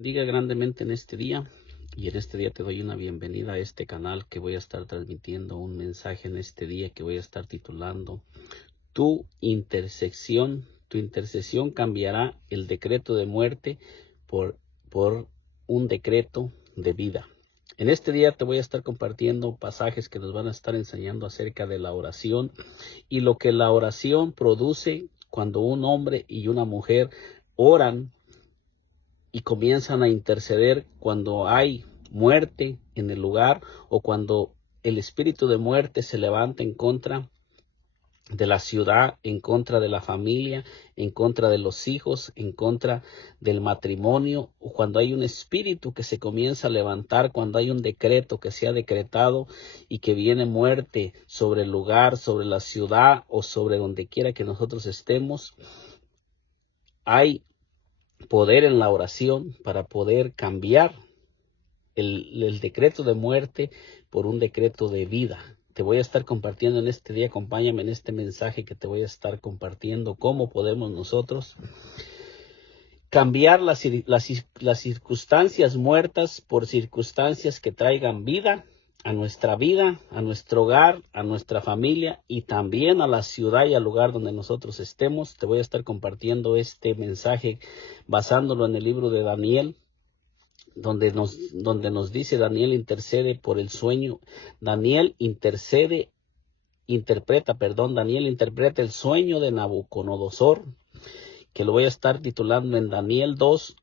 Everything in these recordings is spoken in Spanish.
Diga grandemente en este día, y en este día te doy una bienvenida a este canal que voy a estar transmitiendo un mensaje en este día que voy a estar titulando Tu intercesión cambiará el decreto de muerte por, por un decreto de vida. En este día te voy a estar compartiendo pasajes que nos van a estar enseñando acerca de la oración y lo que la oración produce cuando un hombre y una mujer oran y comienzan a interceder cuando hay muerte en el lugar o cuando el espíritu de muerte se levanta en contra de la ciudad, en contra de la familia, en contra de los hijos, en contra del matrimonio, o cuando hay un espíritu que se comienza a levantar, cuando hay un decreto que se ha decretado y que viene muerte sobre el lugar, sobre la ciudad o sobre donde quiera que nosotros estemos. Hay poder en la oración para poder cambiar el decreto de muerte por un decreto de vida. Te voy a estar compartiendo en este día, acompáñame en este mensaje que te voy a estar compartiendo, cómo podemos nosotros cambiar las circunstancias muertas por circunstancias que traigan vida, a nuestro hogar, a nuestra familia y también a la ciudad y al lugar donde nosotros estemos. Te voy a estar compartiendo este mensaje basándolo en el libro de Daniel, donde nos dice Daniel intercede por el sueño. Daniel interpreta el sueño de Nabucodonosor, que lo voy a estar titulando en Daniel 2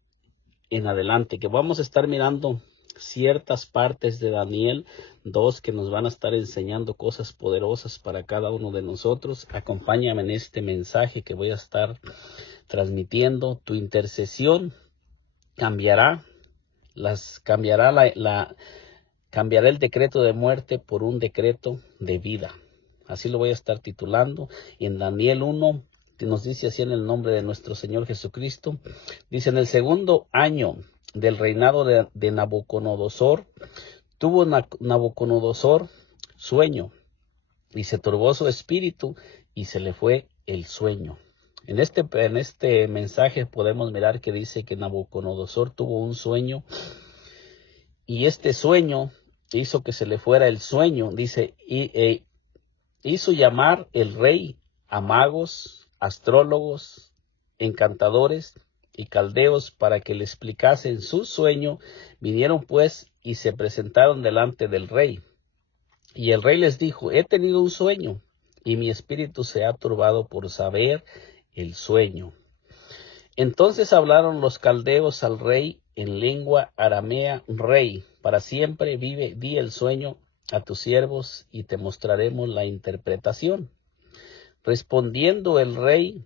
en adelante, que vamos a estar mirando ciertas partes de Daniel 2 que nos van a estar enseñando cosas poderosas para cada uno de nosotros. Acompáñame en este mensaje que voy a estar transmitiendo. Tu intercesión cambiará cambiará el decreto de muerte por un decreto de vida. Así lo voy a estar titulando. En Daniel 1 nos dice así en el nombre de nuestro Señor Jesucristo. Dice: en el segundo año del reinado de Nabucodonosor, tuvo Nabucodonosor sueño, y se turbó su espíritu, y se le fue el sueño. En este mensaje podemos mirar que dice que Nabucodonosor tuvo un sueño, y este sueño hizo que se le fuera el sueño. Dice, hizo llamar el rey a magos, astrólogos, encantadores y caldeos para que le explicasen su sueño. Vinieron pues y se presentaron delante del rey. Y el rey les dijo: he tenido un sueño, y mi espíritu se ha turbado por saber el sueño. Entonces hablaron los caldeos al rey en lengua aramea: rey, para siempre vive, di el sueño a tus siervos y te mostraremos la interpretación. Respondiendo el rey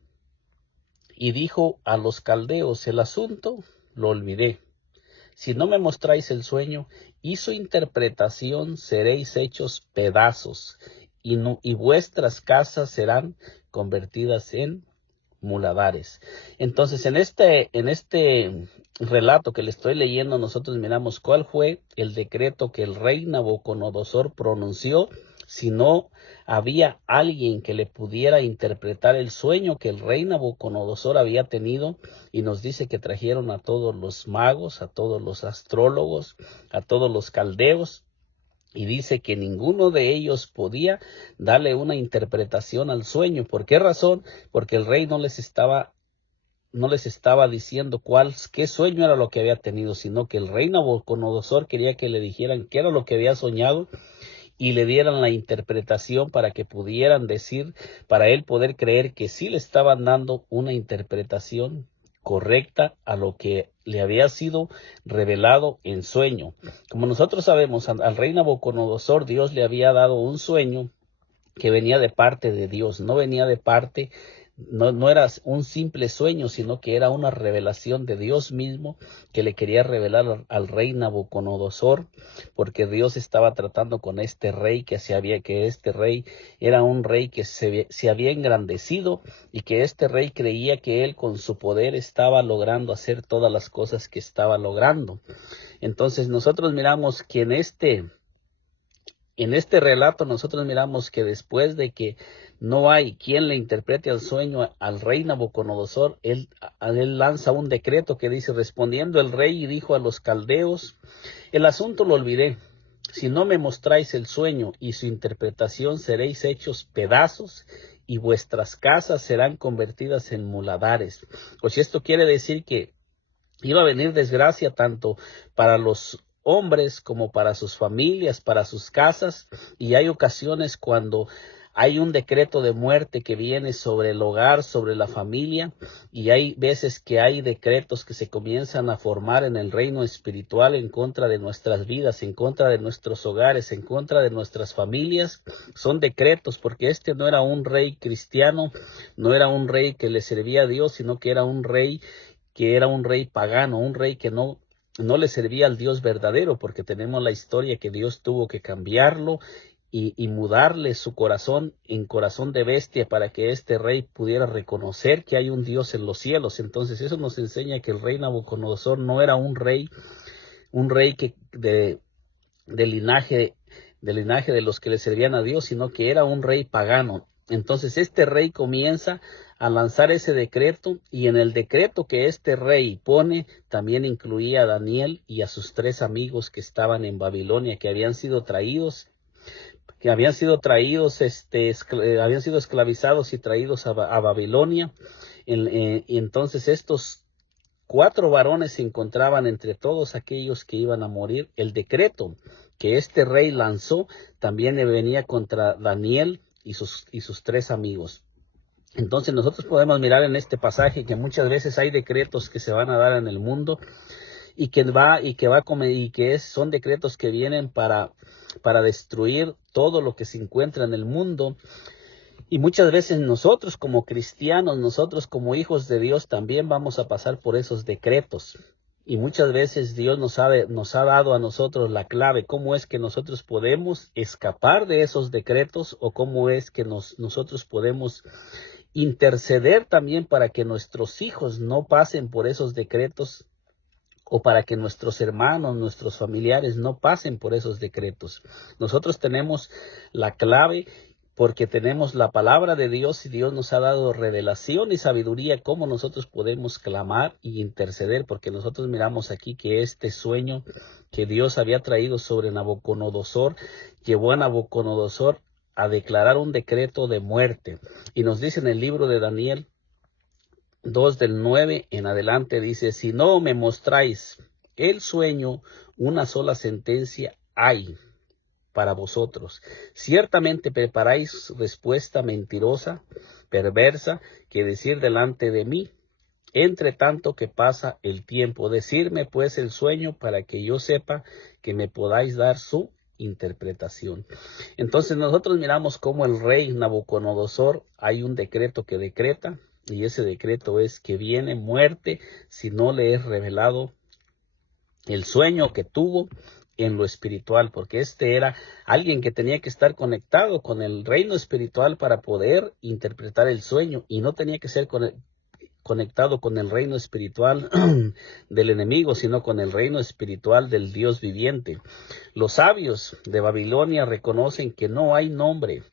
y dijo a los caldeos: el asunto lo olvidé. Si no me mostráis el sueño y su interpretación, seréis hechos pedazos, y vuestras casas serán convertidas en muladares. Entonces, en este relato que le estoy leyendo, nosotros miramos cuál fue el decreto que el rey Nabucodonosor pronunció. Si no había alguien que le pudiera interpretar el sueño que el rey Nabucodonosor había tenido, y nos dice que trajeron a todos los magos, a todos los astrólogos, a todos los caldeos, y dice que ninguno de ellos podía darle una interpretación al sueño. ¿Por qué razón? Porque el rey no les estaba diciendo qué sueño era lo que había tenido, sino que el rey Nabucodonosor quería que le dijeran qué era lo que había soñado y le dieran la interpretación para que pudieran decir, para él poder creer que sí le estaban dando una interpretación correcta a lo que le había sido revelado en sueño. Como nosotros sabemos, al rey Nabucodonosor Dios le había dado un sueño que venía de parte de Dios, no venía de parte, no era un simple sueño, sino que era una revelación de Dios mismo que le quería revelar al rey Nabucodonosor, porque Dios estaba tratando con este rey que este rey era un rey que se había engrandecido, y que este rey creía que él con su poder estaba logrando hacer todas las cosas que estaba logrando. Entonces nosotros miramos que en este relato nosotros miramos que después de que No hay quien le interprete el sueño al rey Nabucodonosor. Él lanza un decreto que dice: respondiendo el rey y dijo a los caldeos: el asunto lo olvidé. Si no me mostráis el sueño y su interpretación, seréis hechos pedazos y vuestras casas serán convertidas en muladares. Pues esto quiere decir que iba a venir desgracia tanto para los hombres como para sus familias, para sus casas, y hay ocasiones cuando hay un decreto de muerte que viene sobre el hogar, sobre la familia, y hay veces que hay decretos que se comienzan a formar en el reino espiritual en contra de nuestras vidas, en contra de nuestros hogares, en contra de nuestras familias. Son decretos porque este no era un rey cristiano, no era un rey que le servía a Dios, sino que era un rey pagano, un rey que no le servía al Dios verdadero, porque tenemos la historia que Dios tuvo que cambiarlo y mudarle su corazón en corazón de bestia para que este rey pudiera reconocer que hay un Dios en los cielos. Entonces eso nos enseña que el rey Nabucodonosor no era un rey que de linaje de los que le servían a Dios, sino que era un rey pagano. Entonces este rey comienza a lanzar ese decreto, y en el decreto que este rey pone también incluía a Daniel y a sus 3 amigos que estaban en Babilonia, que habían sido esclavizados y traídos a Babilonia. Y entonces estos 4 varones se encontraban entre todos aquellos que iban a morir. El decreto que este rey lanzó también venía contra Daniel y sus 3 amigos. Entonces nosotros podemos mirar en este pasaje que muchas veces hay decretos que se van a dar en el mundo y que son decretos que vienen para destruir todo lo que se encuentra en el mundo. Y muchas veces nosotros como cristianos, nosotros como hijos de Dios también vamos a pasar por esos decretos. Y muchas veces Dios nos ha dado a nosotros la clave, cómo es que nosotros podemos escapar de esos decretos, o cómo es que nosotros podemos interceder también para que nuestros hijos no pasen por esos decretos, o para que nuestros hermanos, nuestros familiares no pasen por esos decretos. Nosotros tenemos la clave porque tenemos la palabra de Dios, y Dios nos ha dado revelación y sabiduría cómo nosotros podemos clamar y interceder, porque nosotros miramos aquí que este sueño que Dios había traído sobre Nabucodonosor llevó a Nabucodonosor a declarar un decreto de muerte. Y nos dice en el libro de Daniel 2 del 9 en adelante, dice: si no me mostráis el sueño, una sola sentencia hay para vosotros. Ciertamente preparáis respuesta mentirosa, perversa, que decir delante de mí, entre tanto que pasa el tiempo. Decirme pues el sueño, para que yo sepa que me podáis dar su interpretación. Entonces nosotros miramos cómo el rey Nabucodonosor, hay un decreto que decreta, y ese decreto es que viene muerte si no le es revelado el sueño que tuvo en lo espiritual, porque este era alguien que tenía que estar conectado con el reino espiritual para poder interpretar el sueño, y no tenía que ser conectado con el reino espiritual del enemigo, sino con el reino espiritual del Dios viviente. Los sabios de Babilonia reconocen que no hay hombre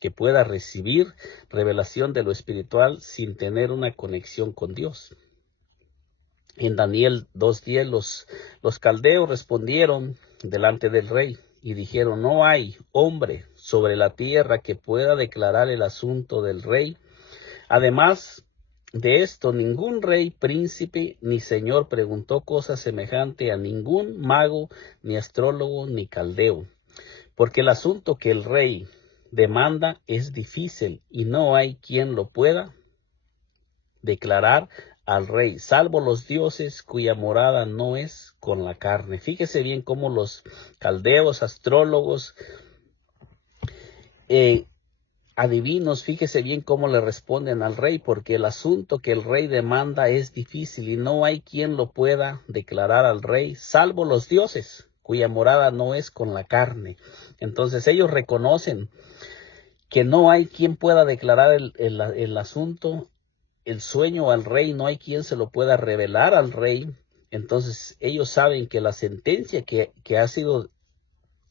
que pueda recibir revelación de lo espiritual sin tener una conexión con Dios. En Daniel 2:10 los caldeos respondieron delante del rey y dijeron: no hay hombre sobre la tierra que pueda declarar el asunto del rey. Además de esto, ningún rey, príncipe ni señor preguntó cosa semejante a ningún mago, ni astrólogo, ni caldeo, porque el asunto que el rey demanda es difícil y no hay quien lo pueda declarar al rey, salvo los dioses cuya morada no es con la carne. Fíjese bien cómo los caldeos, astrólogos, adivinos, fíjese bien cómo le responden al rey, porque el asunto que el rey demanda es difícil y no hay quien lo pueda declarar al rey, salvo los dioses cuya morada no es con la carne. Entonces ellos reconocen que no hay quien pueda declarar el asunto, el sueño al rey, no hay quien se lo pueda revelar al rey. Entonces ellos saben que la sentencia que ha sido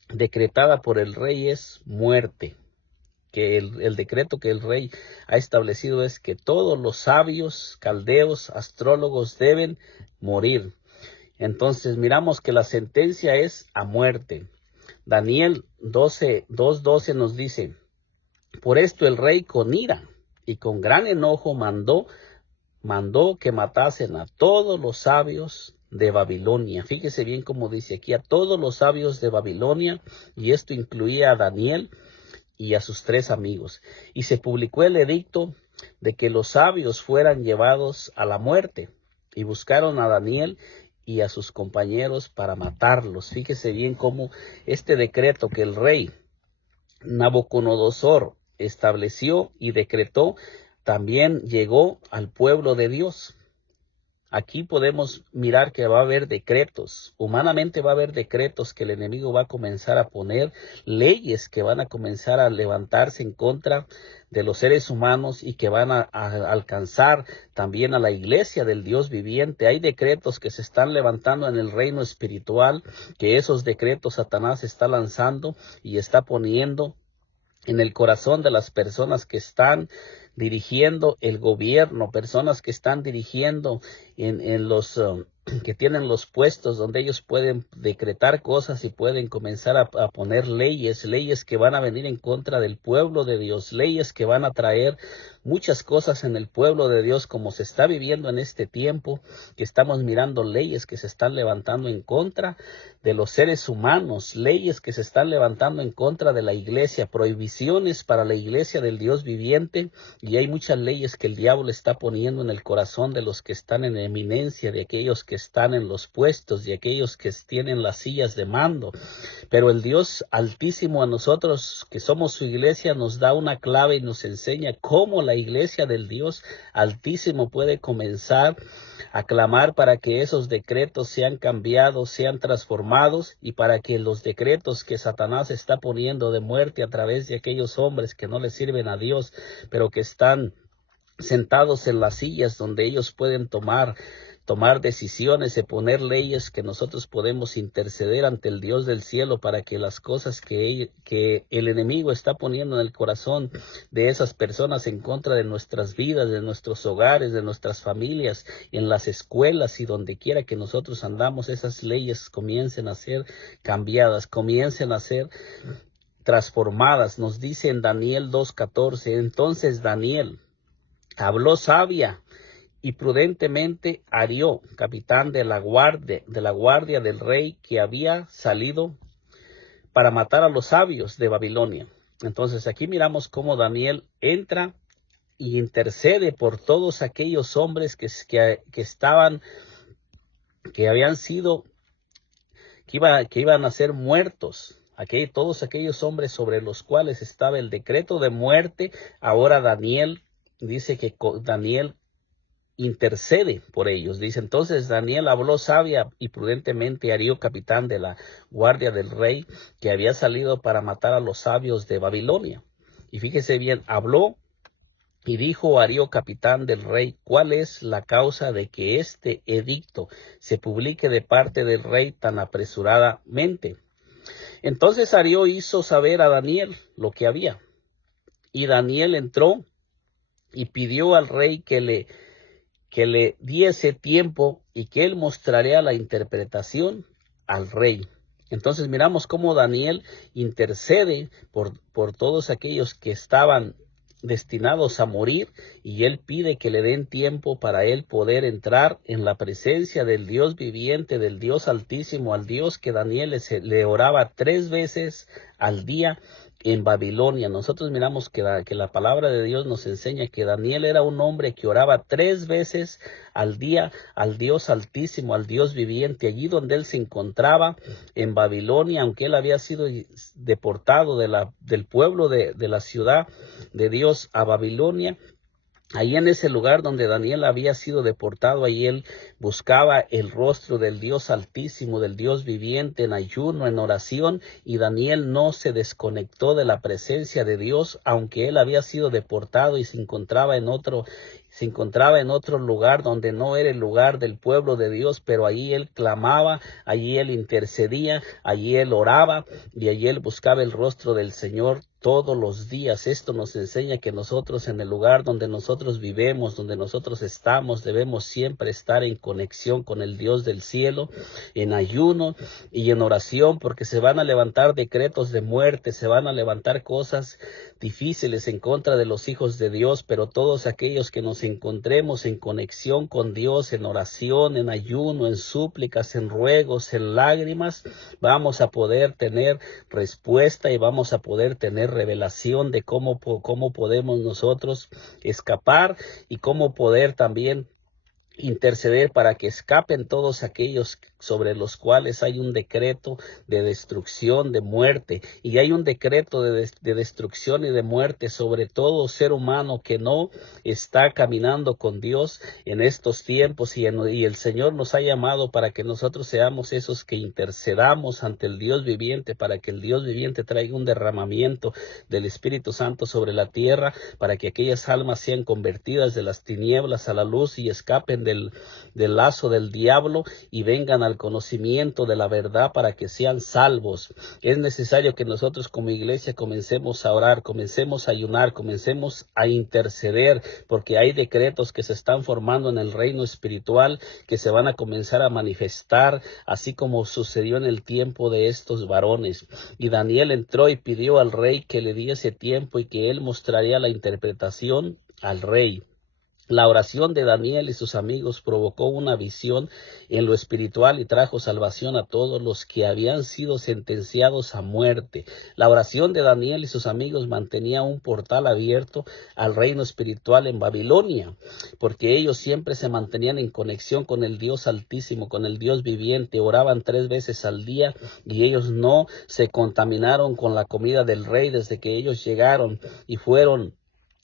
decretada por el rey es muerte. que el decreto que el rey ha establecido es que todos los sabios, caldeos, astrólogos deben morir. Entonces miramos que la sentencia es a muerte. Daniel 2:12 nos dice: por esto el rey con ira y con gran enojo mandó que matasen a todos los sabios de Babilonia. Fíjese bien cómo dice aquí, a todos los sabios de Babilonia, y esto incluía a Daniel y a sus 3 amigos. Y se publicó el edicto de que los sabios fueran llevados a la muerte, y buscaron a Daniel y a sus compañeros para matarlos. Fíjese bien cómo este decreto que el rey Nabucodonosor estableció y decretó también llegó al pueblo de Dios. Aquí podemos mirar que va a haber decretos, humanamente va a haber decretos que el enemigo va a comenzar a poner, leyes que van a comenzar a levantarse en contra de los seres humanos y que van a alcanzar también a la iglesia del Dios viviente. Hay decretos que se están levantando en el reino espiritual, que esos decretos Satanás está lanzando y está poniendo en el corazón de las personas que están dirigiendo el gobierno, personas que están dirigiendo en los que tienen los puestos donde ellos pueden decretar cosas y pueden comenzar a poner leyes que van a venir en contra del pueblo de Dios, leyes que van a traer muchas cosas en el pueblo de Dios, como se está viviendo en este tiempo, que estamos mirando leyes que se están levantando en contra de los seres humanos, leyes que se están levantando en contra de la iglesia, prohibiciones para la iglesia del Dios viviente, y hay muchas leyes que el diablo está poniendo en el corazón de los que están en eminencia, de aquellos que están en los puestos, de aquellos que tienen las sillas de mando. Pero el Dios Altísimo a nosotros, que somos su iglesia, nos da una clave y nos enseña cómo la iglesia del Dios Altísimo puede comenzar a clamar para que esos decretos sean cambiados, sean transformados, y para que los decretos que Satanás está poniendo de muerte a través de aquellos hombres que no le sirven a Dios, pero que están sentados en las sillas donde ellos pueden tomar decisiones y poner leyes, que nosotros podemos interceder ante el Dios del cielo para que las cosas que el enemigo está poniendo en el corazón de esas personas en contra de nuestras vidas, de nuestros hogares, de nuestras familias, en las escuelas y donde quiera que nosotros andamos, esas leyes comiencen a ser cambiadas, comiencen a ser transformadas. Nos dice en Daniel 2:14, entonces Daniel habló sabia y prudentemente Arió, capitán de la guardia del rey, que había salido para matar a los sabios de Babilonia. Entonces aquí miramos cómo Daniel entra y intercede por todos aquellos hombres que iban a ser muertos. Todos aquellos hombres sobre los cuales estaba el decreto de muerte. Ahora Daniel dice que Daniel intercede por ellos. Dice, entonces Daniel habló sabia y prudentemente a Arió, capitán de la guardia del rey, que había salido para matar a los sabios de Babilonia. Y fíjese bien, habló y dijo a Arió, capitán del rey, ¿cuál es la causa de que este edicto se publique de parte del rey tan apresuradamente? Entonces Arió hizo saber a Daniel lo que había. Y Daniel entró y pidió al rey que le diese tiempo y que él mostraría la interpretación al rey. Entonces miramos cómo Daniel intercede por todos aquellos que estaban destinados a morir, y él pide que le den tiempo para él poder entrar en la presencia del Dios viviente, del Dios Altísimo, al Dios que Daniel le oraba 3 veces al día en Babilonia. Nosotros miramos que la palabra de Dios nos enseña que Daniel era un hombre que oraba 3 veces al día al Dios Altísimo, al Dios viviente, allí donde él se encontraba en Babilonia, aunque él había sido deportado del pueblo de la ciudad de Dios a Babilonia. Ahí en ese lugar donde Daniel había sido deportado, ahí él buscaba el rostro del Dios Altísimo, del Dios viviente, en ayuno, en oración, y Daniel no se desconectó de la presencia de Dios, aunque él había sido deportado y se encontraba en otro lugar donde no era el lugar del pueblo de Dios, pero allí él clamaba, allí él intercedía, allí él oraba y allí él buscaba el rostro del Señor todos los días. Esto nos enseña que nosotros en el lugar donde nosotros vivemos, donde nosotros estamos, debemos siempre estar en conexión con el Dios del cielo, en ayuno y en oración, porque se van a levantar decretos de muerte, se van a levantar cosas difíciles en contra de los hijos de Dios, pero todos aquellos que nos encontremos en conexión con Dios, en oración, en ayuno, en súplicas, en ruegos, en lágrimas, vamos a poder tener respuesta y vamos a poder tener revelación de cómo podemos nosotros escapar y cómo poder también interceder para que escapen todos aquellos sobre los cuales hay un decreto de destrucción, de muerte, y hay un decreto de destrucción y de muerte sobre todo ser humano que no está caminando con Dios en estos tiempos, y el Señor nos ha llamado para que nosotros seamos esos que intercedamos ante el Dios viviente, para que el Dios viviente traiga un derramamiento del Espíritu Santo sobre la tierra, para que aquellas almas sean convertidas de las tinieblas a la luz y escapen del lazo del diablo y vengan al conocimiento de la verdad para que sean salvos. Es necesario que nosotros como iglesia comencemos a orar, comencemos a ayunar, comencemos a interceder, porque hay decretos que se están formando en el reino espiritual que se van a comenzar a manifestar, así como sucedió en el tiempo de estos varones. Y Daniel entró y pidió al rey que le diese tiempo y que él mostraría la interpretación al rey. La oración de Daniel y sus amigos provocó una visión en lo espiritual y trajo salvación a todos los que habían sido sentenciados a muerte. La oración de Daniel y sus amigos mantenía un portal abierto al reino espiritual en Babilonia, porque ellos siempre se mantenían en conexión con el Dios Altísimo, con el Dios viviente, oraban 3 veces al día y ellos no se contaminaron con la comida del rey desde que ellos llegaron y fueron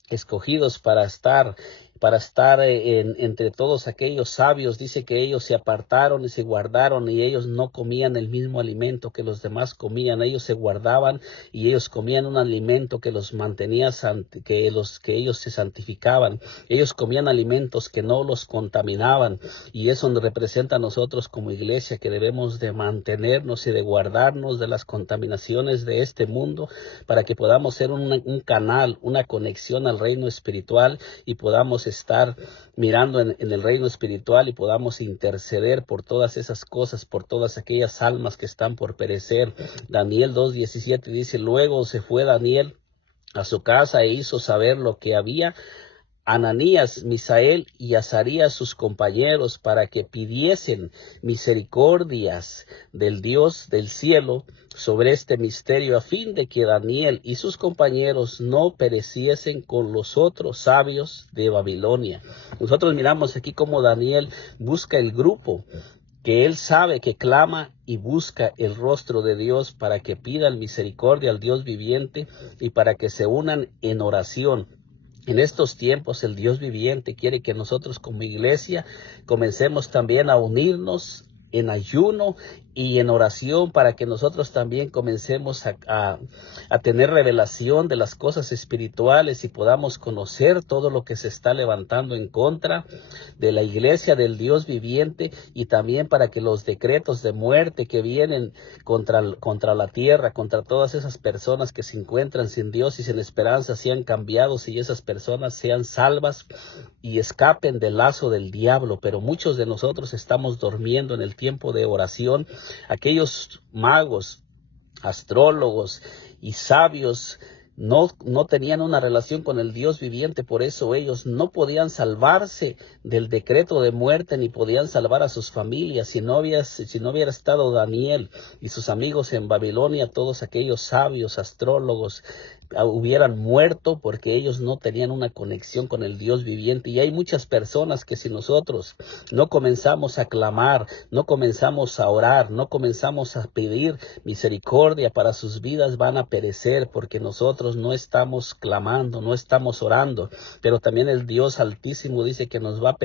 escogidos para estar entre todos aquellos sabios. Dice que ellos se apartaron y se guardaron y ellos no comían el mismo alimento que los demás comían. Ellos se guardaban y ellos comían un alimento que los mantenía, que ellos se santificaban. Ellos comían alimentos que no los contaminaban, y eso nos representa a nosotros como iglesia, que debemos de mantenernos y de guardarnos de las contaminaciones de este mundo para que podamos ser un canal, una conexión al reino espiritual y podamos estar mirando en el reino espiritual y podamos interceder por todas esas cosas, por todas aquellas almas que están por perecer. Daniel 2:17 dice: luego se fue Daniel a su casa e hizo saber lo que había Ananías, Misael y Azarías, sus compañeros, para que pidiesen misericordias del Dios del cielo sobre este misterio, a fin de que Daniel y sus compañeros no pereciesen con los otros sabios de Babilonia. Nosotros miramos aquí cómo Daniel busca el grupo que él sabe que clama y busca el rostro de Dios para que pidan misericordia al Dios viviente y para que se unan en oración. En estos tiempos el Dios viviente quiere que nosotros como iglesia comencemos también a unirnos en ayuno y en oración para que nosotros también comencemos a tener revelación de las cosas espirituales y podamos conocer todo lo que se está levantando en contra de la iglesia del Dios viviente, y también para que los decretos de muerte que vienen contra la tierra, contra todas esas personas que se encuentran sin Dios y sin esperanza, sean cambiados y esas personas sean salvas y escapen del lazo del diablo. Pero muchos de nosotros estamos durmiendo en el tiempo de oración. Aquellos magos, astrólogos y sabios no tenían una relación con el Dios viviente, por eso ellos no podían salvarse del decreto de muerte ni podían salvar a sus familias. Si no hubiera estado Daniel y sus amigos en Babilonia, todos aquellos sabios, astrólogos hubieran muerto porque ellos no tenían una conexión con el Dios viviente. Y hay muchas personas que si nosotros no comenzamos a clamar, no comenzamos a orar, no comenzamos a pedir misericordia para sus vidas, van a perecer porque nosotros no estamos clamando, no estamos orando. Pero también el Dios Altísimo dice que nos va a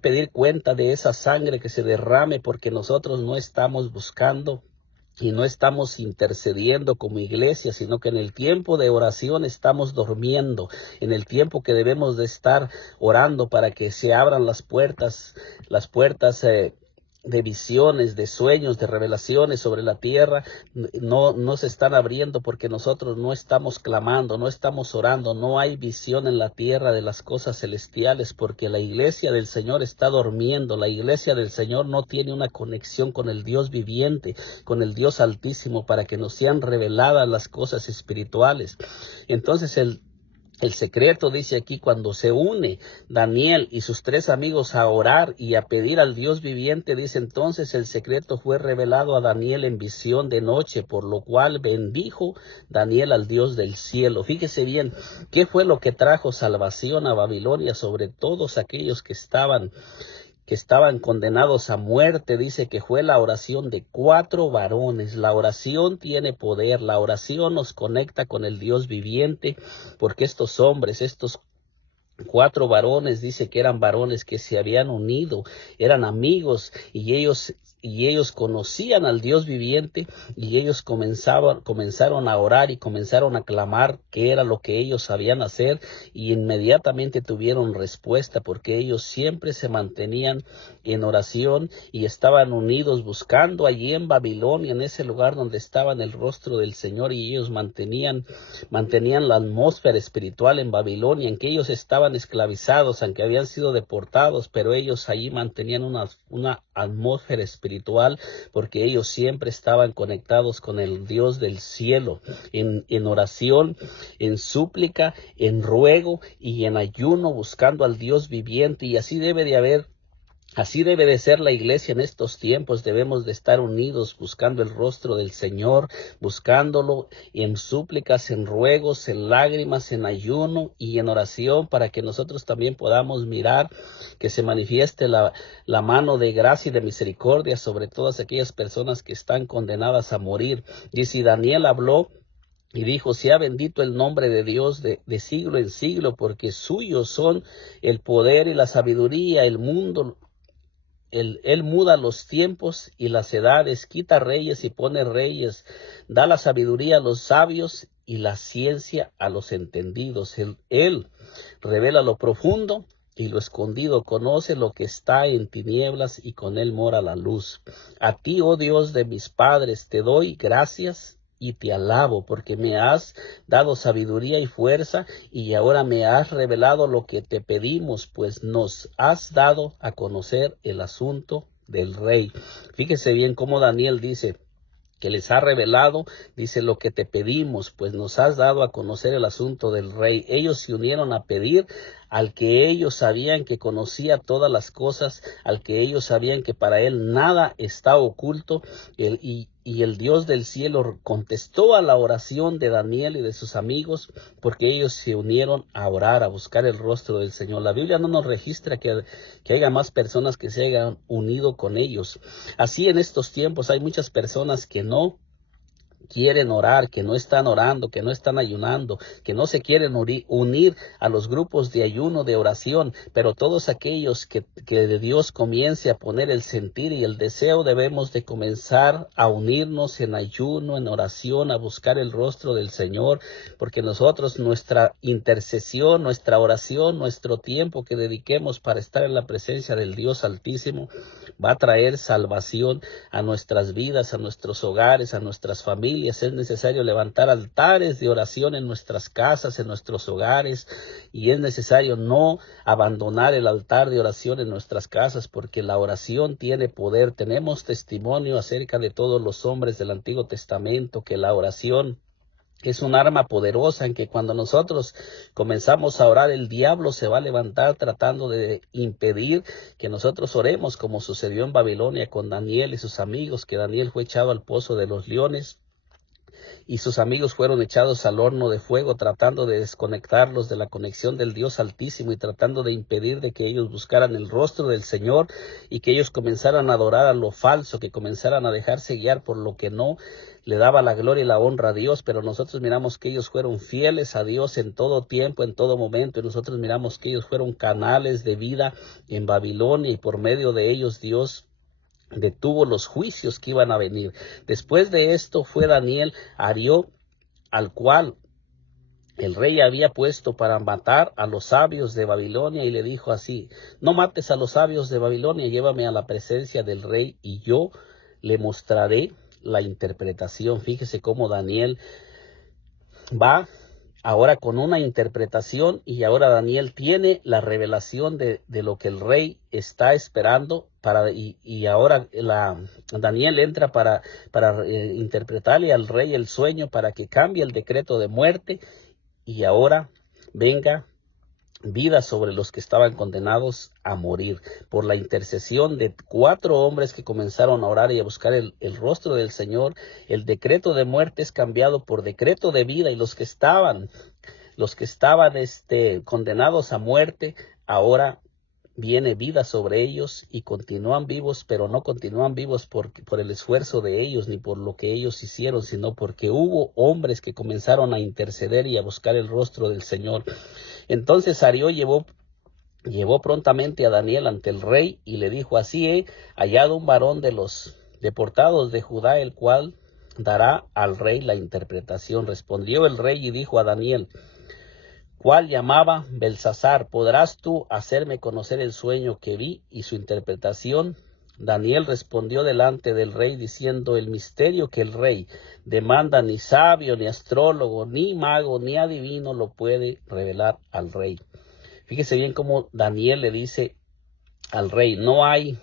pedir cuenta de esa sangre que se derrame porque nosotros no estamos buscando y no estamos intercediendo como iglesia, sino que en el tiempo de oración estamos durmiendo, en el tiempo que debemos de estar orando para que se abran las puertas visiones, de sueños, de revelaciones sobre la tierra, no se están abriendo porque nosotros no estamos clamando, no estamos orando, no hay visión en la tierra de las cosas celestiales porque la iglesia del Señor está durmiendo, la iglesia del Señor no tiene una conexión con el Dios viviente, con el Dios altísimo para que nos sean reveladas las cosas espirituales. Entonces el secreto dice aquí, cuando se une Daniel y sus 3 amigos a orar y a pedir al Dios viviente, dice entonces el secreto fue revelado a Daniel en visión de noche, por lo cual bendijo Daniel al Dios del cielo. Fíjese bien, ¿qué fue lo que trajo salvación a Babilonia sobre todos aquellos que estaban condenados a muerte? Dice que fue la oración de 4 varones. La oración tiene poder, la oración nos conecta con el Dios viviente, porque estos hombres, estos 4 varones, dice que eran varones que se habían unido, eran amigos y ellos conocían al Dios viviente y ellos comenzaron a orar y comenzaron a clamar qué era lo que ellos sabían hacer y inmediatamente tuvieron respuesta porque ellos siempre se mantenían en oración y estaban unidos buscando allí en Babilonia, en ese lugar donde estaba en el rostro del Señor, y ellos mantenían la atmósfera espiritual en Babilonia, en que ellos estaban esclavizados, aunque habían sido deportados, pero ellos allí mantenían una atmósfera espiritual porque ellos siempre estaban conectados con el Dios del cielo, en oración, en súplica, en ruego y en ayuno, buscando al Dios viviente. Y así debe de ser la iglesia en estos tiempos. Debemos de estar unidos buscando el rostro del Señor, buscándolo en súplicas, en ruegos, en lágrimas, en ayuno y en oración, para que nosotros también podamos mirar que se manifieste la mano de gracia y de misericordia sobre todas aquellas personas que están condenadas a morir. Y si Daniel habló y dijo, sea bendito el nombre de Dios de siglo en siglo, porque suyos son el poder y la sabiduría, el mundo. Él muda los tiempos y las edades, quita reyes y pone reyes, da la sabiduría a los sabios y la ciencia a los entendidos. Él revela lo profundo y lo escondido, conoce lo que está en tinieblas y con él mora la luz. A ti, oh Dios de mis padres, te doy gracias y te alabo, porque me has dado sabiduría y fuerza, y ahora me has revelado lo que te pedimos, pues nos has dado a conocer el asunto del rey. Fíjese bien cómo Daniel dice que les ha revelado, dice, lo que te pedimos, pues nos has dado a conocer el asunto del rey. Ellos se unieron a pedir al que ellos sabían que conocía todas las cosas, al que ellos sabían que para él nada está oculto, y el Dios del cielo contestó a la oración de Daniel y de sus amigos, porque ellos se unieron a orar, a buscar el rostro del Señor. La Biblia no nos registra que haya más personas que se hayan unido con ellos. Así en estos tiempos hay muchas personas que no quieren orar, que no están orando, que no están ayunando, que no se quieren unir a los grupos de ayuno, de oración, pero todos aquellos que de Dios comience a poner el sentir y el deseo, debemos de comenzar a unirnos en ayuno, en oración, a buscar el rostro del Señor, porque nosotros, nuestra intercesión, nuestra oración, nuestro tiempo que dediquemos para estar en la presencia del Dios Altísimo, va a traer salvación a nuestras vidas, a nuestros hogares, a nuestras familias. Es necesario levantar altares de oración en nuestras casas, en nuestros hogares, y es necesario no abandonar el altar de oración en nuestras casas, porque la oración tiene poder. Tenemos testimonio acerca de todos los hombres del Antiguo Testamento que la oración es un arma poderosa, en que cuando nosotros comenzamos a orar, el diablo se va a levantar tratando de impedir que nosotros oremos, como sucedió en Babilonia con Daniel y sus amigos, que Daniel fue echado al pozo de los leones y sus amigos fueron echados al horno de fuego, tratando de desconectarlos de la conexión del Dios Altísimo y tratando de impedir de que ellos buscaran el rostro del Señor y que ellos comenzaran a adorar a lo falso, que comenzaran a dejarse guiar por lo que no le daba la gloria y la honra a Dios. Pero nosotros miramos que ellos fueron fieles a Dios en todo tiempo, en todo momento, y nosotros miramos que ellos fueron canales de vida en Babilonia, y por medio de ellos Dios detuvo los juicios que iban a venir. Después de esto fue Daniel, Arió, al cual el rey había puesto para matar a los sabios de Babilonia, y le dijo así: no mates a los sabios de Babilonia, llévame a la presencia del rey y yo le mostraré la interpretación. Fíjese cómo Daniel va ahora con una interpretación, y ahora Daniel tiene la revelación de lo que el rey está esperando y ahora Daniel entra para interpretarle al rey el sueño para que cambie el decreto de muerte y ahora venga vida sobre los que estaban condenados a morir. Por la intercesión de 4 hombres que comenzaron a orar y a buscar el rostro del Señor, el decreto de muerte es cambiado por decreto de vida, y los que estaban condenados a muerte, ahora viene vida sobre ellos y continúan vivos, pero no continúan vivos por el esfuerzo de ellos ni por lo que ellos hicieron, sino porque hubo hombres que comenzaron a interceder y a buscar el rostro del Señor. Entonces Arió llevó prontamente a Daniel ante el rey y le dijo: así he hallado un varón de los deportados de Judá, el cual dará al rey la interpretación. Respondió el rey y dijo a Daniel, cual llamaba Belsasar: ¿podrás tú hacerme conocer el sueño que vi y su interpretación? Daniel respondió delante del rey diciendo: el misterio que el rey demanda ni sabio, ni astrólogo, ni mago, ni adivino lo puede revelar al rey. Fíjese bien cómo Daniel le dice al rey: no hay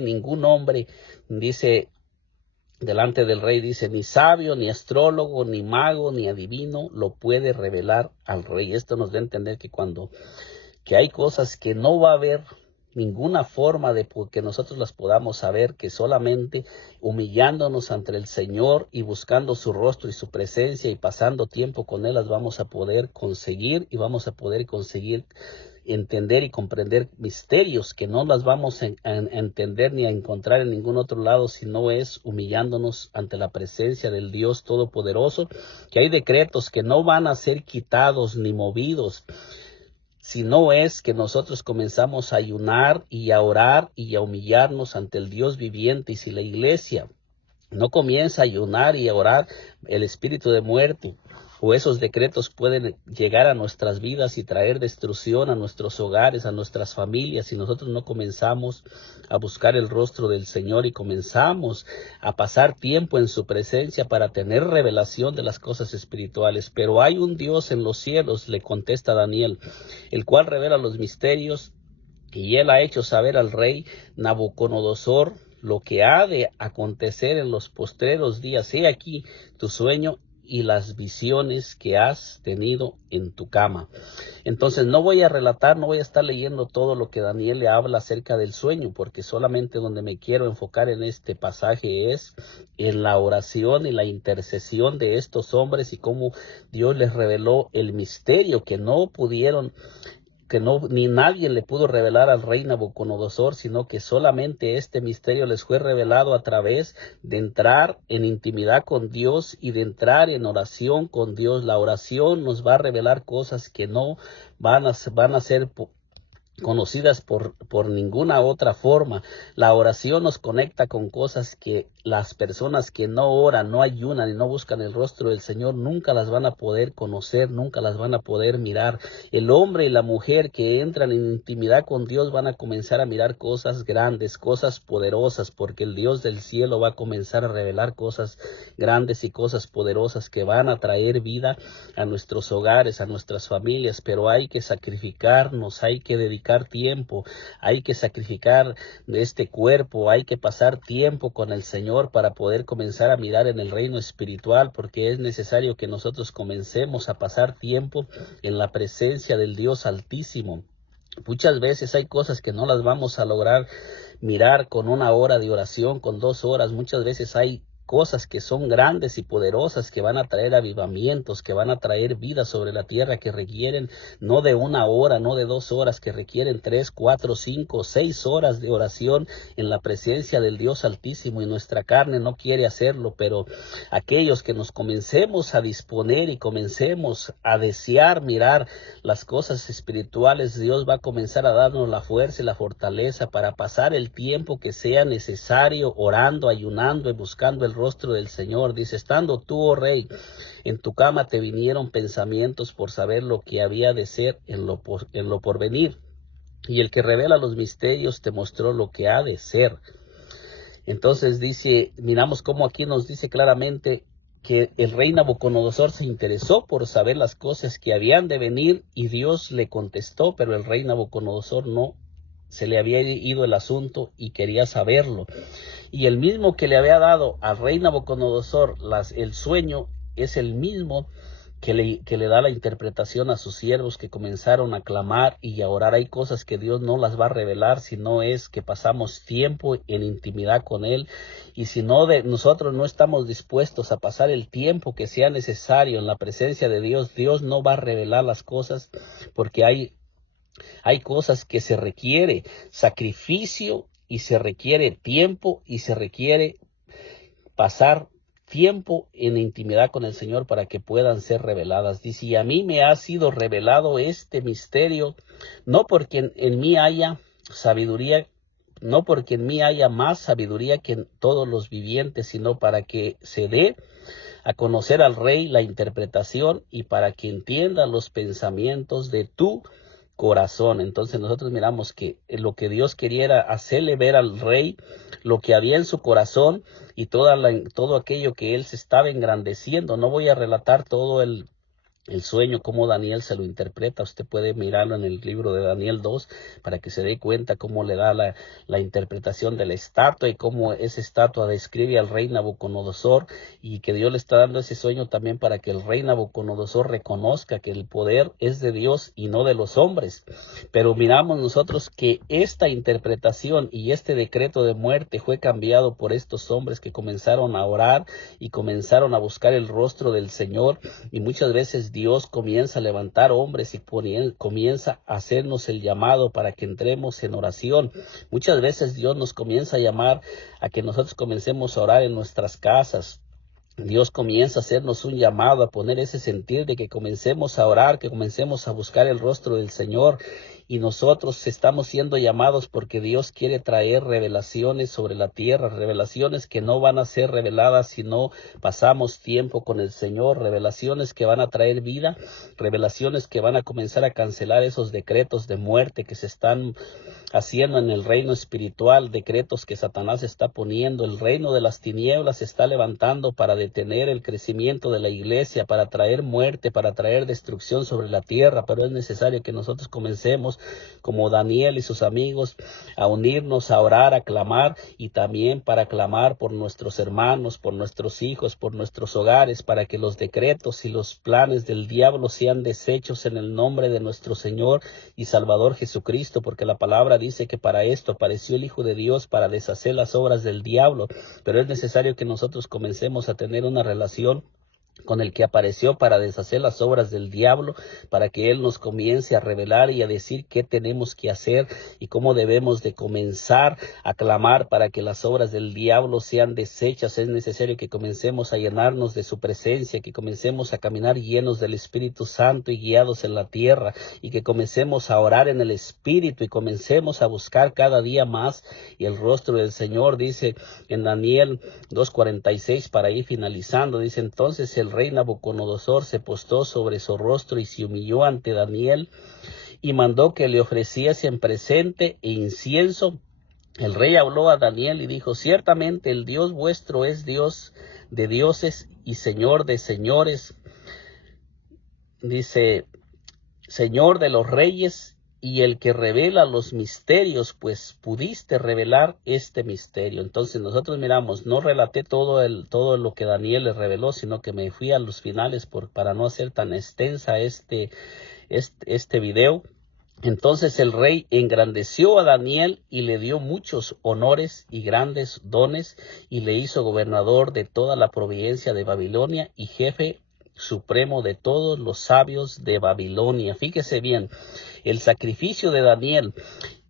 ningún hombre, dice, delante del rey, dice, ni sabio, ni astrólogo, ni mago, ni adivino lo puede revelar al rey. Esto nos da a entender que hay cosas que no va a haber ninguna forma de que nosotros las podamos saber, que solamente humillándonos ante el Señor y buscando su rostro y su presencia y pasando tiempo con Él las vamos a poder conseguir, y vamos a poder conseguir entender y comprender misterios que no las vamos a entender ni a encontrar en ningún otro lado, si no es humillándonos ante la presencia del Dios Todopoderoso, que hay decretos que no van a ser quitados ni movidos, si no es que nosotros comenzamos a ayunar y a orar y a humillarnos ante el Dios viviente. Y si la iglesia no comienza a ayunar y a orar, el espíritu de muerte o esos decretos pueden llegar a nuestras vidas y traer destrucción a nuestros hogares, a nuestras familias, si nosotros no comenzamos a buscar el rostro del Señor y comenzamos a pasar tiempo en su presencia para tener revelación de las cosas espirituales. Pero hay un Dios en los cielos, le contesta Daniel, el cual revela los misterios, y él ha hecho saber al rey Nabucodonosor lo que ha de acontecer en los postreros días. He aquí tu sueño y las visiones que has tenido en tu cama. Entonces no voy a relatar, no voy a estar leyendo todo lo que Daniel le habla acerca del sueño, porque solamente donde me quiero enfocar en este pasaje es en la oración y la intercesión de estos hombres y cómo Dios les reveló el misterio que ni nadie le pudo revelar al rey Nabucodonosor, sino que solamente este misterio les fue revelado a través de entrar en intimidad con Dios y de entrar en oración con Dios. La oración nos va a revelar cosas que no van a ser conocidas por ninguna otra forma. La oración nos conecta con cosas que las personas que no oran, no ayunan y no buscan el rostro del Señor nunca las van a poder conocer, nunca las van a poder mirar. El hombre y la mujer que entran en intimidad con Dios van a comenzar a mirar cosas grandes, cosas poderosas, porque el Dios del cielo va a comenzar a revelar cosas grandes y cosas poderosas que van a traer vida a nuestros hogares, a nuestras familias. Pero hay que sacrificarnos, hay que dedicar tiempo, hay que sacrificar de este cuerpo, hay que pasar tiempo con el Señor para poder comenzar a mirar en el reino espiritual, porque es necesario que nosotros comencemos a pasar tiempo en la presencia del Dios Altísimo. Muchas veces hay cosas que no las vamos a lograr mirar con 1 hora de oración, con 2 horas. Muchas veces hay cosas que son grandes y poderosas, que van a traer avivamientos, que van a traer vida sobre la tierra, que requieren no de 1 hora, no de 2 horas, que requieren 3, 4, 5, 6 horas de oración en la presencia del Dios Altísimo, y nuestra carne no quiere hacerlo. Pero aquellos que nos comencemos a disponer y comencemos a desear mirar las cosas espirituales, Dios va a comenzar a darnos la fuerza y la fortaleza para pasar el tiempo que sea necesario orando, ayunando y buscando el rostro del Señor. Dice, estando tú, oh rey, en tu cama te vinieron pensamientos por saber lo que había de ser en lo porvenir. Y el que revela los misterios te mostró lo que ha de ser. Entonces dice, miramos cómo aquí nos dice claramente que el rey Nabucodonosor se interesó por saber las cosas que habían de venir y Dios le contestó, pero el rey Nabucodonosor no, se le había ido el asunto y quería saberlo. Y el mismo que le había dado al rey Nabucodonosor el sueño es el mismo que le da la interpretación a sus siervos que comenzaron a clamar y a orar. Hay cosas que Dios no las va a revelar si no es que pasamos tiempo en intimidad con Él, y si no nosotros no estamos dispuestos a pasar el tiempo que sea necesario en la presencia de Dios, Dios no va a revelar las cosas, porque hay cosas que se requiere sacrificio y se requiere tiempo y se requiere pasar tiempo en intimidad con el Señor para que puedan ser reveladas. Dice, y a mí me ha sido revelado este misterio, no porque en mí haya sabiduría, no porque en mí haya más sabiduría que en todos los vivientes, sino para que se dé a conocer al rey la interpretación y para que entienda los pensamientos de tu corazón. Entonces nosotros miramos que lo que Dios quería era hacerle ver al rey lo que había en su corazón y todo aquello que él se estaba engrandeciendo. No voy a relatar todo el sueño, cómo Daniel se lo interpreta. Usted puede mirarlo en el libro de Daniel 2 para que se dé cuenta cómo le da la interpretación de la estatua y cómo esa estatua describe al rey Nabucodonosor, y que Dios le está dando ese sueño también para que el rey Nabucodonosor reconozca que el poder es de Dios y no de los hombres. Pero miramos nosotros que esta interpretación y este decreto de muerte fue cambiado por estos hombres que comenzaron a orar y comenzaron a buscar el rostro del Señor, y muchas veces Dios comienza a levantar hombres y comienza a hacernos el llamado para que entremos en oración. Muchas veces Dios nos comienza a llamar a que nosotros comencemos a orar en nuestras casas. Dios comienza a hacernos un llamado, a poner ese sentir de que comencemos a orar, que comencemos a buscar el rostro del Señor. Y nosotros estamos siendo llamados porque Dios quiere traer revelaciones sobre la tierra, revelaciones que no van a ser reveladas si no pasamos tiempo con el Señor, revelaciones que van a traer vida, revelaciones que van a comenzar a cancelar esos decretos de muerte que se están haciendo en el reino espiritual, decretos que Satanás está poniendo. El reino de las tinieblas se está levantando para detener el crecimiento de la iglesia, para traer muerte, para traer destrucción sobre la tierra, pero es necesario que nosotros comencemos, como Daniel y sus amigos, a unirnos, a orar, a clamar, y también para clamar por nuestros hermanos, por nuestros hijos, por nuestros hogares, para que los decretos y los planes del diablo sean deshechos en el nombre de nuestro Señor y Salvador Jesucristo, porque la palabra dice que para esto apareció el Hijo de Dios, para deshacer las obras del diablo. Pero es necesario que nosotros comencemos a tener una relación con el que apareció para deshacer las obras del diablo, para que Él nos comience a revelar y a decir qué tenemos que hacer y cómo debemos de comenzar a clamar para que las obras del diablo sean deshechas. Es necesario que comencemos a llenarnos de su presencia, que comencemos a caminar llenos del Espíritu Santo y guiados en la tierra, y que comencemos a orar en el Espíritu y comencemos a buscar cada día más y el rostro del Señor. Dice en Daniel 2:46, para ir finalizando, dice, entonces el rey Nabucodonosor se postró sobre su rostro y se humilló ante Daniel y mandó que le ofreciesen presente e incienso. El rey habló a Daniel y dijo, ciertamente el Dios vuestro es Dios de dioses y Señor de señores, dice, Señor de los reyes, y el que revela los misterios, pues pudiste revelar este misterio. Entonces nosotros miramos, no relaté todo lo que Daniel le reveló, sino que me fui a los finales para no hacer tan extensa este video. Entonces el rey engrandeció a Daniel y le dio muchos honores y grandes dones, y le hizo gobernador de toda la provincia de Babilonia y jefe supremo de todos los sabios de Babilonia. Fíjese bien, el sacrificio de Daniel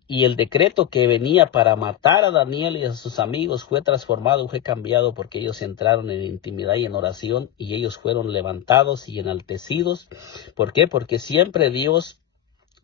y el decreto que venía para matar a Daniel y a sus amigos fue transformado, fue cambiado, porque ellos entraron en intimidad y en oración, y ellos fueron levantados y enaltecidos. ¿Por qué? Porque siempre Dios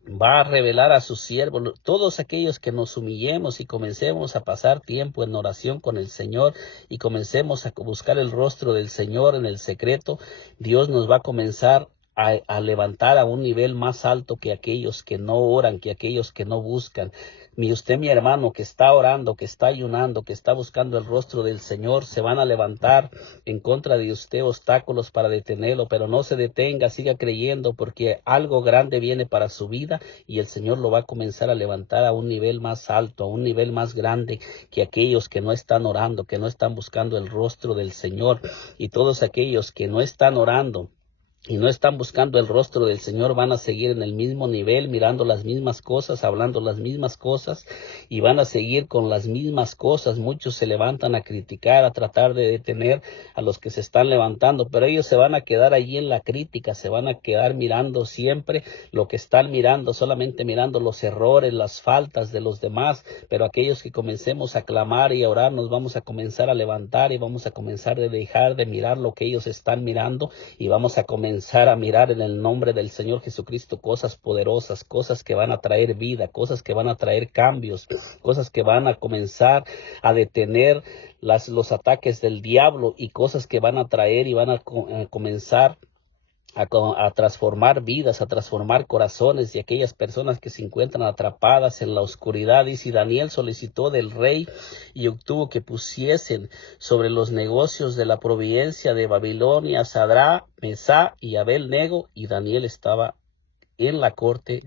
va a revelar a sus siervos. Todos aquellos que nos humillemos y comencemos a pasar tiempo en oración con el Señor y comencemos a buscar el rostro del Señor en el secreto, Dios nos va a comenzar a levantar a un nivel más alto que aquellos que no oran, que aquellos que no buscan. Usted, mi hermano, que está orando, que está ayunando, que está buscando el rostro del Señor, se van a levantar en contra de usted obstáculos para detenerlo, pero no se detenga, siga creyendo, porque algo grande viene para su vida y el Señor lo va a comenzar a levantar a un nivel más alto, a un nivel más grande que aquellos que no están orando, que no están buscando el rostro del Señor. Y todos aquellos que no están orando y no están buscando el rostro del Señor, van a seguir en el mismo nivel, mirando las mismas cosas, hablando las mismas cosas, y van a seguir con las mismas cosas. Muchos se levantan a criticar, a tratar de detener a los que se están levantando, pero ellos se van a quedar allí en la crítica, se van a quedar mirando siempre lo que están mirando, solamente mirando los errores, las faltas de los demás. Pero aquellos que comencemos a clamar y a orar, nos vamos a comenzar a levantar y vamos a comenzar a dejar de mirar lo que ellos están mirando y vamos a comenzar a mirar en el nombre del Señor Jesucristo cosas poderosas, cosas que van a traer vida, cosas que van a traer cambios, cosas que van a comenzar a detener los ataques del diablo y cosas que van a traer y van a comenzar a transformar vidas, a transformar corazones de aquellas personas que se encuentran atrapadas en la oscuridad. Y si Daniel solicitó del rey y obtuvo que pusiesen sobre los negocios de la providencia de Babilonia Sadrach, Mesach y Abed-nego, y Daniel estaba en la corte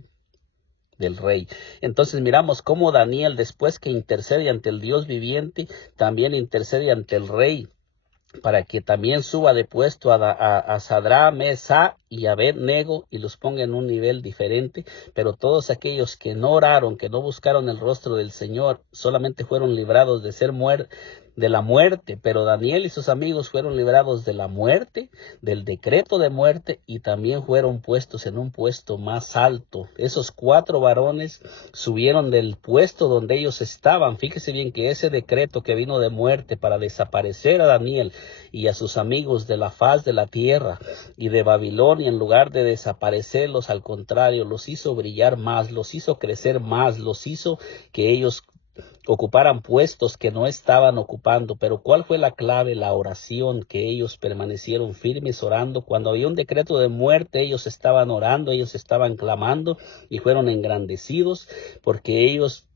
del rey. Entonces miramos cómo Daniel, después que intercede ante el Dios viviente, también intercede ante el rey, para que también suba de puesto a Sadrach, Mesach y Abed-nego y los ponga en un nivel diferente. Pero todos aquellos que no oraron, que no buscaron el rostro del Señor, solamente fueron librados de la muerte. Pero Daniel y sus amigos fueron librados de la muerte, del decreto de muerte, y también fueron puestos en un puesto más alto. Esos 4 varones subieron del puesto donde ellos estaban. Fíjese bien que ese decreto que vino de muerte para desaparecer a Daniel y a sus amigos de la faz de la tierra y de Babilonia, en lugar de desaparecerlos, al contrario, los hizo brillar más, los hizo crecer más, los hizo que ellos ocuparan puestos que no estaban ocupando. Pero ¿cuál fue la clave? La oración, que ellos permanecieron firmes orando. Cuando había un decreto de muerte, ellos estaban orando, ellos estaban clamando y fueron engrandecidos porque ellos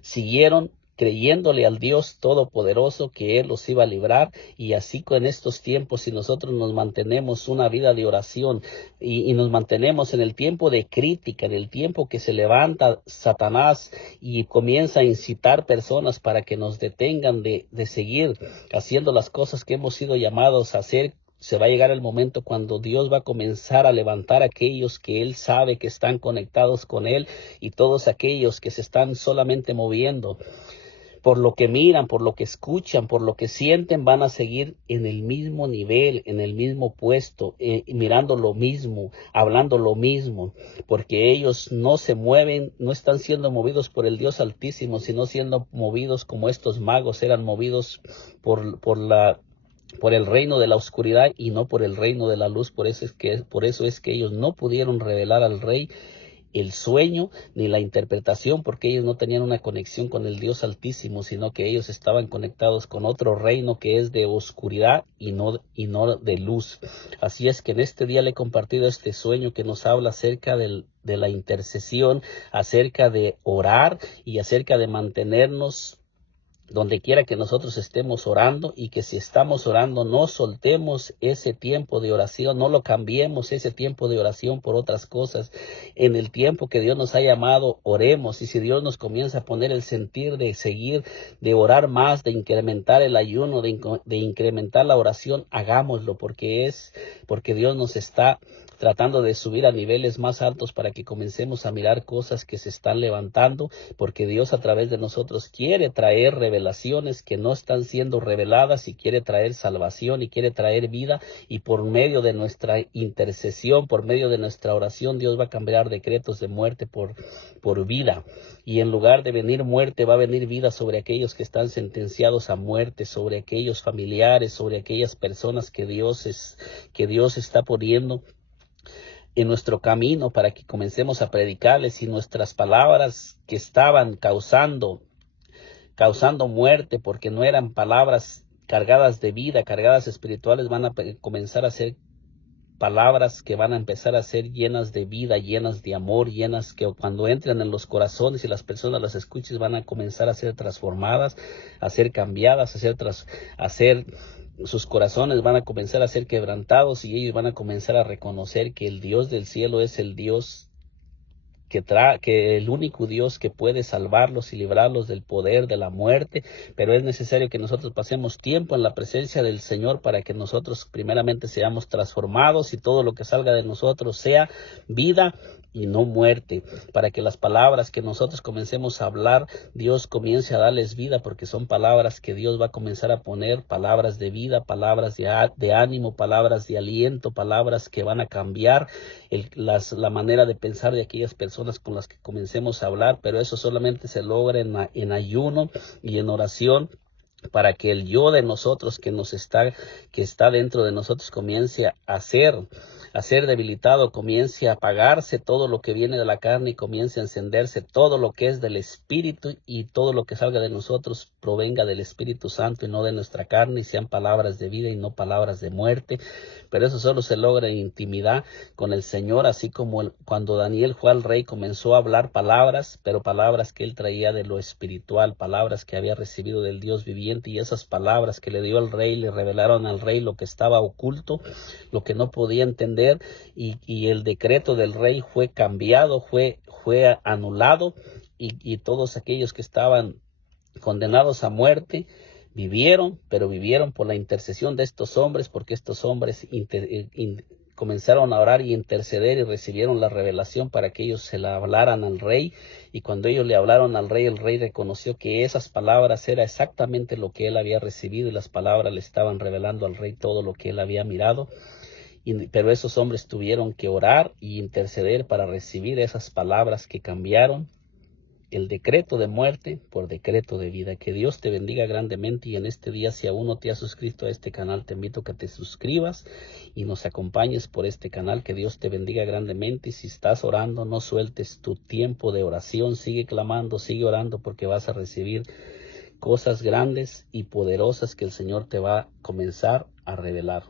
siguieron creyéndole al Dios Todopoderoso que Él los iba a librar. Y así con estos tiempos, si nosotros nos mantenemos una vida de oración y nos mantenemos en el tiempo de crítica, en el tiempo que se levanta Satanás y comienza a incitar personas para que nos detengan de seguir haciendo las cosas que hemos sido llamados a hacer, se va a llegar el momento cuando Dios va a comenzar a levantar a aquellos que Él sabe que están conectados con Él, y todos aquellos que se están solamente moviendo por lo que miran, por lo que escuchan, por lo que sienten, van a seguir en el mismo nivel, en el mismo puesto, mirando lo mismo, hablando lo mismo, porque ellos no se mueven, no están siendo movidos por el Dios Altísimo, sino siendo movidos como estos magos eran movidos por el reino de la oscuridad y no por el reino de la luz. Por eso es que ellos no pudieron revelar al rey el sueño ni la interpretación, porque ellos no tenían una conexión con el Dios Altísimo, sino que ellos estaban conectados con otro reino que es de oscuridad y no de luz. Así es que en este día le he compartido este sueño que nos habla acerca de la intercesión, acerca de orar y acerca de mantenernos donde quiera que nosotros estemos orando, y que si estamos orando no soltemos ese tiempo de oración, no lo cambiemos ese tiempo de oración por otras cosas. En el tiempo que Dios nos ha llamado, oremos, y si Dios nos comienza a poner el sentir de seguir, de orar más, de incrementar el ayuno, de incrementar la oración, hagámoslo, porque Dios nos está tratando de subir a niveles más altos para que comencemos a mirar cosas que se están levantando, porque Dios a través de nosotros quiere traer revelaciones que no están siendo reveladas, y quiere traer salvación y quiere traer vida, y por medio de nuestra intercesión, por medio de nuestra oración, Dios va a cambiar decretos de muerte por vida, y en lugar de venir muerte va a venir vida sobre aquellos que están sentenciados a muerte, sobre aquellos familiares, sobre aquellas personas que Dios está poniendo en nuestro camino para que comencemos a predicarles, y nuestras palabras que estaban causando muerte, porque no eran palabras cargadas de vida, cargadas espirituales, van a comenzar a ser palabras que van a empezar a ser llenas de vida, llenas de amor, llenas que cuando entren en los corazones y las personas las escuchen, van a comenzar a ser transformadas, a ser cambiadas, a ser sus corazones van a comenzar a ser quebrantados, y ellos van a comenzar a reconocer que el Dios del cielo es el Dios que el único Dios que puede salvarlos y librarlos del poder de la muerte. Pero es necesario que nosotros pasemos tiempo en la presencia del Señor para que nosotros primeramente seamos transformados y todo lo que salga de nosotros sea vida y no muerte, para que las palabras que nosotros comencemos a hablar, Dios comience a darles vida, porque son palabras que Dios va a comenzar a poner, palabras de vida, palabras de ánimo, palabras de aliento, palabras que van a cambiar la manera de pensar de aquellas personas con las que comencemos a hablar. Pero eso solamente se logra en ayuno y en oración, para que el yo de nosotros que está dentro de nosotros comience a ser debilitado, comience a apagarse todo lo que viene de la carne y comience a encenderse todo lo que es del Espíritu, y todo lo que salga de nosotros provenga del Espíritu Santo y no de nuestra carne, y sean palabras de vida y no palabras de muerte. Pero eso solo se logra en intimidad con el Señor, así como cuando Daniel fue al rey, comenzó a hablar palabras, pero palabras que él traía de lo espiritual, palabras que había recibido del Dios viviente, y esas palabras que le dio al rey le revelaron al rey lo que estaba oculto, lo que no podía entender, y el decreto del rey fue cambiado, fue anulado, y todos aquellos que estaban condenados a muerte vivieron, pero vivieron por la intercesión de estos hombres, porque estos hombres comenzaron a orar y interceder, y recibieron la revelación para que ellos se la hablaran al rey. Y cuando ellos le hablaron al rey, el rey reconoció que esas palabras era exactamente lo que él había recibido, y las palabras le estaban revelando al rey todo lo que él había mirado. Pero esos hombres tuvieron que orar y interceder para recibir esas palabras que cambiaron el decreto de muerte por decreto de vida. Que Dios te bendiga grandemente, y en este día, si aún no te has suscrito a este canal, te invito a que te suscribas y nos acompañes por este canal. Que Dios te bendiga grandemente, y si estás orando, no sueltes tu tiempo de oración, sigue clamando, sigue orando, porque vas a recibir cosas grandes y poderosas que el Señor te va a comenzar a revelar.